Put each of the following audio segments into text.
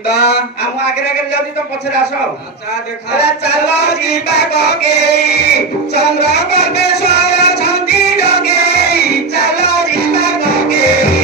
ଯିବା ଆମ ଆଗରେ ଆଗରେ ଯାଉଛି ତମ ପଛରେ ଆସ ଆଚ୍ଛା ଦେଖା ଚାଲ ଯିବା ଗଗେଇ ଚନ୍ଦ୍ର ଗବେଶ୍ୱର ଅଛନ୍ତି ଡଗେଇ ଚାଲ ଯିବା ଗଗେଇ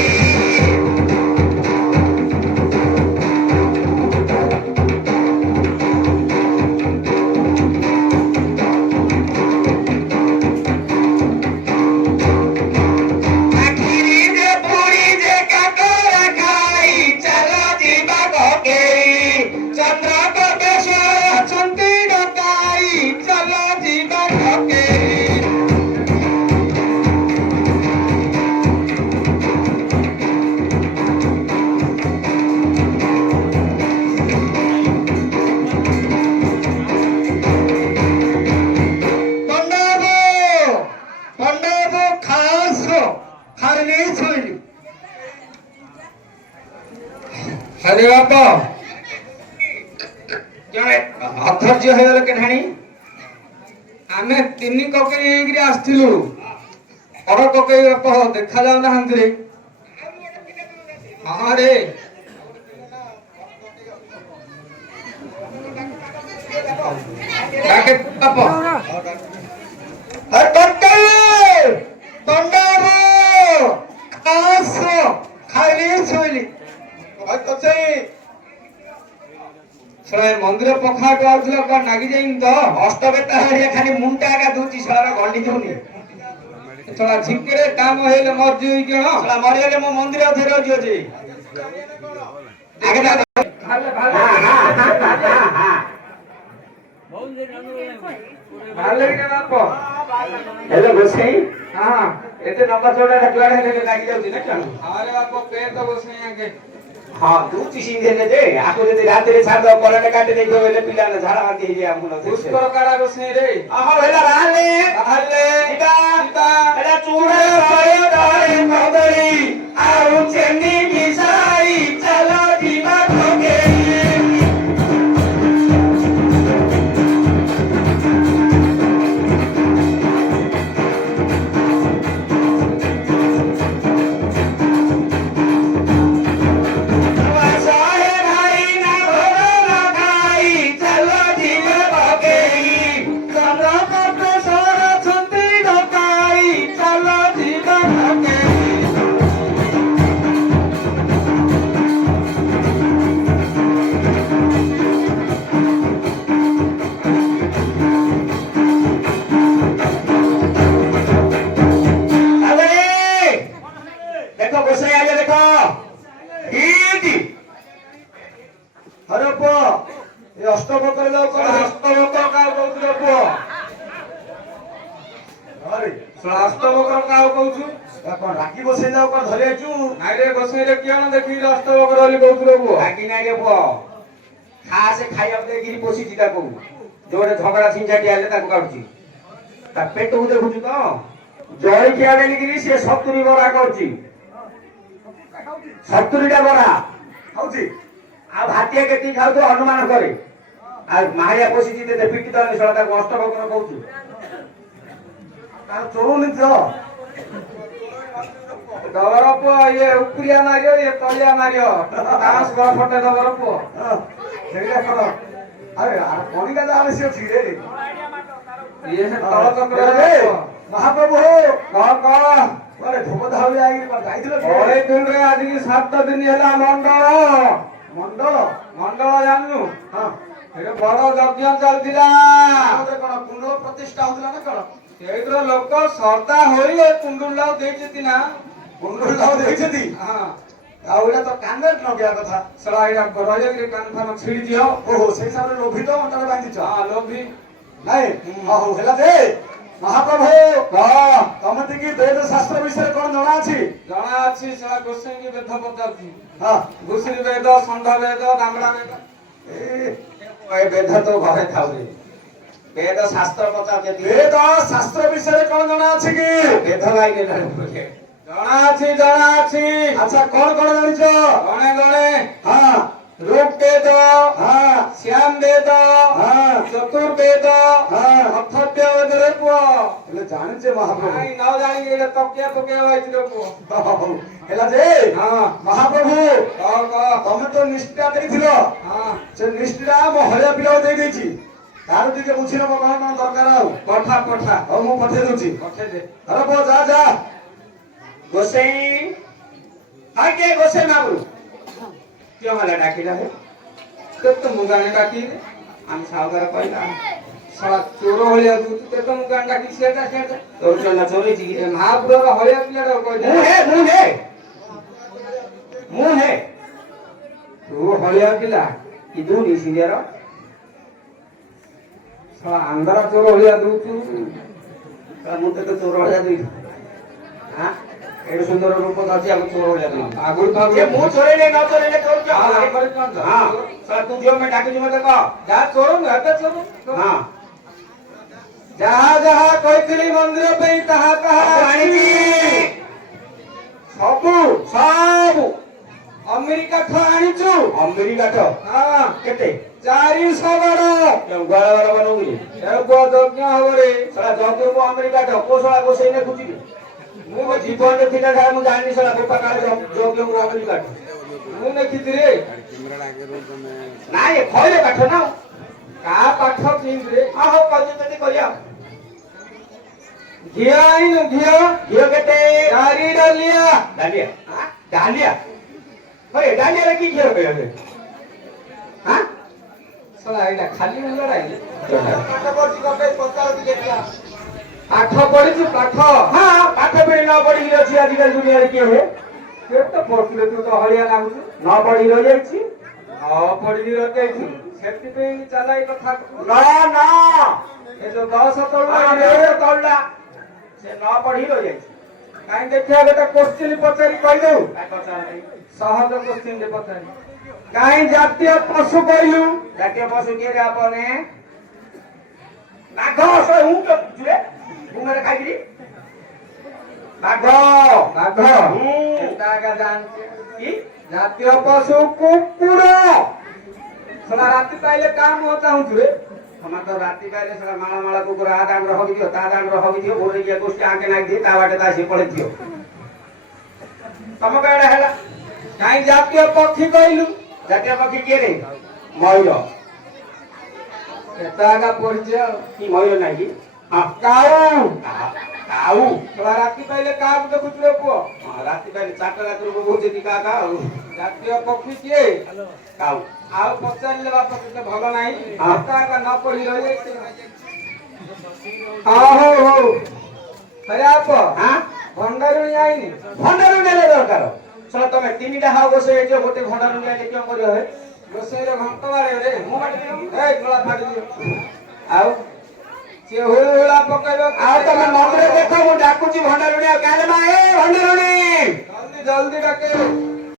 अरे बापा अधर्य होगल केठाणी आमे तीन ककई हेकरी आस्थिलु और ककई बापा देखा जाऊ नाहंती रे हां रे डाके बापा हर ककई पंडाबो खास खाली सोली और कचई सळे मंदिर पखाट आउथला का नागी जाईन तो अष्टबेता हरिया खाली मुंटा का दूची छळार गंडी जोनी सळा झिकरे काम हेले मरजी होई केनो छळा मरियाले मो मंदिर फेरो जियो जी आगे ना भाले के बापा हेलो गोसाई हां एते नंबर जोड़ा जुआड़ हेले लागी जाउची ना कण अरे बापा पे तो बसने आके हां दूची सी देले जे आको जदी रात रे छाड़ दो करंट काटे दे दो बेले पिला ना झाड़ा माती हे हमको न पुष्कर काड़ा बसने रे आहा हेला राले सीता एला चूड़ा पायो दारे मदरी आउ चेनी मिसाई चलो जीवा ठोके राखी बसे जाओ कर धरे छु नाइ रे बसने रे किया न देखि राष्ट्रभक्त वाली कहथुलो बुआ आगी नाइ रे बुआ खासे खाइया देगिरी पोसी जिता को जोरे झगड़ा छिंचाटी आले ताको काढुची ता पेट उ देखुछु तो जय किया देलिगिरी से 70 बरा करची 70 टा बरा खाउची आ भातिया केती खाउ तो अनुमान करे आ मारिया पोसी जिते ते पिटी तो निसळा ता अष्टभक्त कहउछु तार चोरुनी तो दवरप ये उपरिया मारियो ये तलिया मारियो तास गळ फटे दवरप सेटा कर अरे यार कोनिका जाले से छिरे ये तळ चक्र रे महाप्रभु हो अरे धोब धावे आइ जाइथिलो ओए दिन रे आज की 7 दिन हेला मंडल मंडल मंडल जाननु हां ए बड़ यज्ञ चलतिला कोन कुंडल प्रतिष्ठा होतला ना कोन ସେଇର ଲୋକ ଶ୍ରଦ୍ଧା ହୋଇ ଏ କୁଣ୍ଡୁଲାଉ ଦେଇଛନ୍ତି ନା କୁଣ୍ଡୁଲାଉ ଦେଇଛନ୍ତି ହଁ ଆଉ ଏଟା ତ କାନରେ ନଗିଆ କଥା ସଳା ଏଟା ରହିଯାଇକି କାନ ଫାନ ଛିଡ଼ି ଦିଅ ଓହୋ ସେଇ ହିସାବରେ ଲୋଭି ତ ଅଣ୍ଟାରେ ବାନ୍ଧିଛ ହଁ ଲୋଭି ନାଇଁ ହଉ ହେଲା ଯେ ମହାପ୍ରଭୁ ତମେ ଟିକେ ବେଦ ଶାସ୍ତ୍ର ବିଷୟରେ କଣ ଜଣା ଅଛି ଜଣା ଅଛି ସଳା ଗୋସାଇଁକି ବେଦ ପଚାରୁଛି ହଁ ଘୁଷୁରୀ ବେଦ ଷଣ୍ଢ ବେଦ ଦାମଡ଼ା ବେଦ ଏ ବେଦ ତ ଘରେ ଥାଉରେ वेद शास्त्र पचार वेद शास्त्र विषय कौन जना अछि कि वेद लाइने जना अछि अच्छा कौन कौन जानिछ गणे गणे हां रूप वेद ହଁ श्याम वेद ହଁ चतुर्वेद ହଁ अथर्व वेद पुओ ହେଲେ ଜାଣିଛେ ମହାପ୍ରଭୁ ନାଇଁ ନ ଜାଣିକି ଏଇଟା ତକିଆ ପକେଇବା ହେଇଛି ପୁଅ ହଉ, ହେଲା ଯେ ହଁ ମହାପ୍ରଭୁ କହ ତମେ ତ ନିଷ୍ଠା ଦେଇଥିଲ ହଁ ସେ ନିଷ୍ଠା ମୋ ହଳିଆ ପିଲାକୁ ଦେଇଦେଇଛି ତାର ଟିକେ ବୁଝି ନବ କଣ କଣ ଦରକାର ଆଉ ପଠା ପଠା ହଉ ମୁଁ ପଠେଇ ଦଉଛି ପଠେଇ ଦେ ଆରେ ପୁଅ ଯା ଯା ଗୋସେଇ ହଁ କିଏ ଗୋସେଇ ମାଗୁରୁ କିଏ मला ଡାକିଲା ହେ କେତେ ମୁଗାଣି ଡାକି ଆମେ ସାଉକାର କହିଲା ଶଳା ଚୋର ଭଳିଆ ଦଉଛୁ କେତେ ମୁଗାଣି ଡାକି ସେଟା ସେଟା ତୋର ଚୋର ଚୋରେଇଛି କି ଏ ମହାପୁରର ହଳିଆ ପିଲାଟାକୁ କହିଦେ ମୁଁ ହେ ତୁ ହଳିଆ ପିଲା କିନ୍ତୁ ନିସିଙ୍ଗର ଶଳା ଆନ୍ଧ୍ରା ଚୋର ଭଳିଆ ଦଉଛୁ ମୁଁ ତ ଚୋର ଭଳିଆ ଦେଇଛି ହଁ ଏଡେ ସୁନ୍ଦର ରୂପ ଅଛି ଆମ ଚୋର ଭଳିଆ ଦେଇଛି ଆଗରୁ ତ ଯେ ମୁଁ ଚୋରେଇଲେ ନ ଚୋରେଇଲେ ତୋର ହଁ, ହଁ ଆମର କଣ ତ? ସାର୍ ତୁ ଝିଅ ମେ ଡାକୁଛୁ ମତେ କହ ଯାହା ଚୋର ନୁହେଁ ଏତେ ଚୋର ହଁ ଯାହା ଯାହା କହିଥିଲି ମନ୍ଦିର ପାଇଁ ତାହା ତାହା ଆଣିଛି ସବୁ ସବୁ ଆମେରିକା ଠୁ ଆଣିଛୁ ଅମେରିକାଠ ହଁ କେତେ 400 ବଡ ଘର ଘର ବନଉନି ଦେବ ଯଜ୍ଞ ହବରେ ସାରା ଜଗକୁ ଆମେରିକାଠ କୋସଳା କୋସେଇ ନେ ଖୁଚିବି ମୁଁ ମୋ ଜୀବନରେ ଥିଲା ସାରା ମୁଁ ଜାଣିନି ସାରା ଗୋପା କାଳେ ଜଗକୁ ଆମେରିକାଠ ମୁଁ ଦେଖିଥିଲି ନାଇଁ ଖଇରେ କାଠ ନା କାହା ପାଠ କିଣିದ್ರೆ ହଁ ହଉ କହିଛୁ ଯଦି କରିବା ଘିଅ ଆଣିନୁ ଘିଅ ଘିଅ କେତେ 4 ଡାଲିଆ ଡାଲିଆ ଡାଲିଆ ହଏ ଡାଲିଆରେ କି ଘିଅ କହିବେ ହଁ ଶଳା ଏଇଟା ଖାଲି ଲড়াই ପାଠ ପଢିଛୁ ପାଠ ହଁ ପାଠ ପଢି ନ ପଢିକି ଅଛି ଆଜିକାଲି ଦୁନିଆରେ କିଏ ହୁଏ କେତେ ପଢିଲେ ତୁ ତ ହଳିଆ ଲାଗୁଛୁ ନ ପଢି ରହିଯାଇଛି ନ ପଢିକି ରହିଯାଇଛୁ ସେଥିପାଇଁ ଚାଲାଇ କଥା ନା ନା ଏ ଯୋଉ 10 ତଳୁ ତଳଟା ସେ ନ ପଢି ରହିଯାଇଛି କାହିଁ ଦେଖିବା ଗୋଟେ କୋଶ୍ଚିନ୍ ପଚାରି କହିଦଉ କାଇଁ ପଚାରନ୍ତି ସହଜ କୋଶ୍ଚିନ୍ ରେ ପଚାରି କାହିଁ ଜାତୀୟ ପଶୁ କହିଲୁ ଜାତୀୟ ପଶୁ କିଏ ରେ আপনে ବାଘ ସେ ମୁଁ ତ ଜୁଏ ମୁଁ ମରେ ଖାଇକିରି ବାଘ ବାଘ ହୁଁ। ଏଟା ଆଗା ଜାଣିଛି କି ଜାତୀୟ ପଶୁ କୁକୁର ଶଳା ରାତି ପାଇଲେ କାମ ଚାହୁଁଛୁ ରେ ତମେ ତ ରାତି ପାଇଲେ ସେଟା ମାଳ ମାଳ କୁକୁର ଆ ଦାଣ୍ଡ ହଗିଦିଅ ତା ଦାଣ୍ଡ ହଗିଦିଅ ଭୋରେ ଗିଆ ଗୋଷ୍ଠୀ ଆଙ୍କେ ନାଗିଦିଏ ତା ବାଟେ ତା ସିଏ ପଳେଇଥିବ ତମ କଏଡା ହେଲା କାହିଁ ଜାତୀୟ ପକ୍ଷୀ କହିଲୁ ଜାତୀୟ ପକ୍ଷୀ କିଏ ରେ ମୟୂର ଏଟା ଆଗା ପଡିଛି ଆଉ କି ମୟୂର ନାହିଁ କି ହଁ କାଉ କାଉ ଶଳା ରାତି ପାଇଲେ କାହାକୁ ଦେଖୁଛୁ ରେ ପୁଅ ରାତି ପାଇଲେ 4ଟା ରାତିରୁ ବୋବଉଛନ୍ତି କା କା ଆଉ ଜାତୀୟ ପକ୍ଷୀ କିଏ କାଉ ଆଉ ପଚାରିଲେ ବାପ କେତେ ଭଲ ନାହିଁ ହଁ। ଏଟା ଆଗା ନ ପଢି ରହିଯାଇଛି ହଉ ହଉ ଆରେ ଆପ ହଁ ଭଣ୍ଡାରୁଣି ଆଇନି ଭଣ୍ଡାରୁ ନେଲେ ଦରକାର ଶୁଣ ତମେ 3ଟା ହାଉ ବସେଇ ହେଇଯିବ ଗୋଟେ ଭଣ୍ଡାରୁ ନେଲେ କିਉଁ କରିବ ହେ ରୋଷେଇରେ ଘଣ୍ଟ ବାଡେ ରେ ମୁଁ ବାଟି ଦିଅ ଏଇ ଗଳା ଫାଟି ଦିଅ ଆଉ ସିଏ ହୁଳା ପକେଇବ ଆଉ ତମେ ମନ୍ଦିର ଦେଖ ମୁଁ ଡାକୁଛି ଭଣ୍ଡାରୁଣି ଆଉ କାଲେ ମା ଏ ଭଣ୍ଡାରୁଣି ଜଲ୍ଦି ଜଲ୍ଦି ଡାକେ